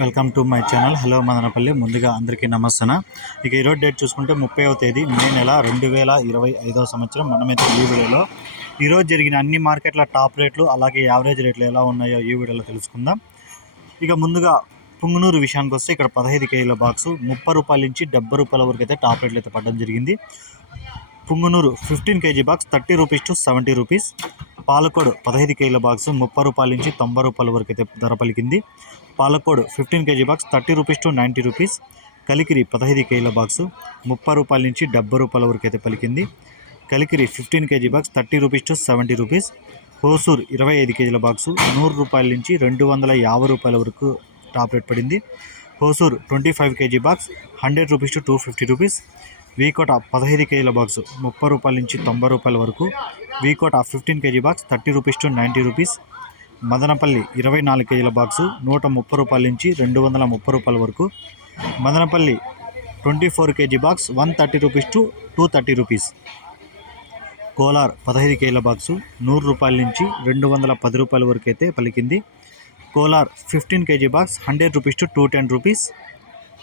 Welcome to my channel. Hello Madanapalli. ముందుగా అందరికీ నమస్తే ఇక ఈరోజు డేట్ చూసుకుంటే ముప్పైవ తేదీ మే నెల రెండు వేల ఇరవై ఐదవ సంవత్సరం. మనమైతే ఈ వీడియోలో ఈరోజు జరిగిన అన్ని మార్కెట్ల టాప్ రేట్లు అలాగే యావరేజ్ రేట్లు ఎలా ఉన్నాయో ఈ వీడియోలో తెలుసుకుందాం. ఇక ముందుగా పుంగనూరు విషయానికి వస్తే ఇక్కడ పదహైదు కేజీల బాక్సు ముప్పై రూపాయల నుంచి డెబ్బై రూపాయల వరకు అయితే టాప్ రేట్లు అయితే పడడం జరిగింది. Punganur fifteen KG box thirty rupees to seventy rupees. Palakodu పదహైదు కేజీల బాక్స్ ముప్పై రూపాయల నుంచి తొంభై రూపాయల వరకు అయితే ధర పలికింది. Palakodu fifteen KG box thirty rupees to ninety rupees. Kalikiri పదహైదు కేజీల బాక్స్ ముప్పై రూపాయల నుంచి డెబ్బై రూపాయల వరకు అయితే పలికింది. Kalikiri fifteen KG box thirty rupees to seventy rupees. Hosur ఇరవై ఐదు కేజీల బాక్సు నూరు రూపాయల నుంచి రెండు వందల యాభై రూపాయల వరకు టాప్ రేట్ పడింది. Hosur twenty five KG box hundred rupees to two fifty rupees. V Kota పదహైదు కేజీల బాక్స్ ముప్పై రూపాయల నుంచి తొంభై రూపాయల వరకు V Kota fifteen KG box thirty rupees to ninety rupees Madanapalli ఇరవై నాలుగు కేజీల బాక్సు నూట ముప్పై రూపాయల నుంచి రెండు వందల ముప్పై రూపాయల వరకు Madanapalli twenty four KG box one thirty rupees to two thirty rupees. Kolar పదహైదు కేజీల బాక్సు నూరు రూపాయల నుంచి రెండు వందల పది రూపాయల వరకు అయితే పలికింది. Kolar fifteen KG box hundred rupees to two ten rupees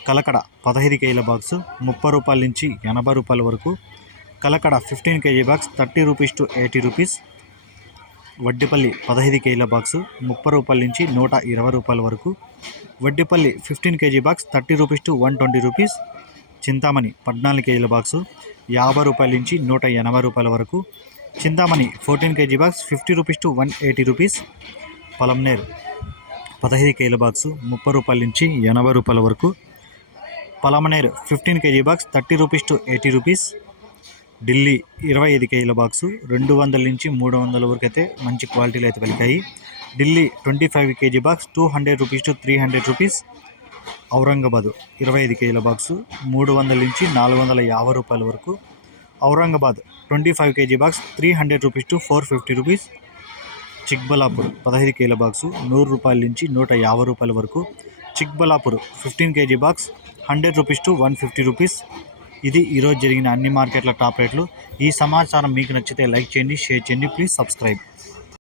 Kalakada పదహైదు కేజీల బాక్సు ముప్పై రూపాయల నుంచి ఎనభై రూపాయల వరకు. Kalakada fifteen KG box thirty rupees to eighty rupees. Vaddipalli పదహైదు కేజీల బాక్సు ముప్పై రూపాయల నుంచి నూట ఇరవై రూపాయల వరకు. Vaddipalli fifteen KG box thirty rupees to one twenty rupees. Chintamani పద్నాలుగు కేజీల బాక్సు యాభై రూపాయల నుంచి నూట ఎనభై రూపాయల వరకు. Chintamani fourteen KG box fifty rupees to one eighty rupees. Palamaner పదహైదు కేజీల బాక్సు ముప్పై రూపాయల నుంచి ఎనభై రూపాయల వరకు. Palamaner fifteen KG box thirty rupees to eighty rupees. Delhi ఇరవై ఐదు కేజీల బాక్సు రెండు వందల నుంచి మూడు వందల వరకు అయితే మంచి క్వాలిటీలు అయితే పలికాయి. Delhi twenty five KG box two hundred rupees to three hundred rupees. Aurangabad ఇరవై ఐదు కేజీల బాక్సు మూడు వందల నుంచి నాలుగు వందల యాభై రూపాయల వరకు. Aurangabad twenty five KG box three hundred rupees to four fifty rupees. Chikballapur పదహైదు కేజీల బాక్సు నూరు రూపాయల నుంచి నూట యాభై రూపాయల వరకు. Chikballapur fifteen KG box hundred rupees to one fifty rupees. ఇది ఈరోజు జరిగిన అన్ని మార్కెట్ల టాప్ రేట్లు. ఈ సమాచారం మీకు నచ్చితే లైక్ చేయండి షేర్ చేయండి. Please subscribe.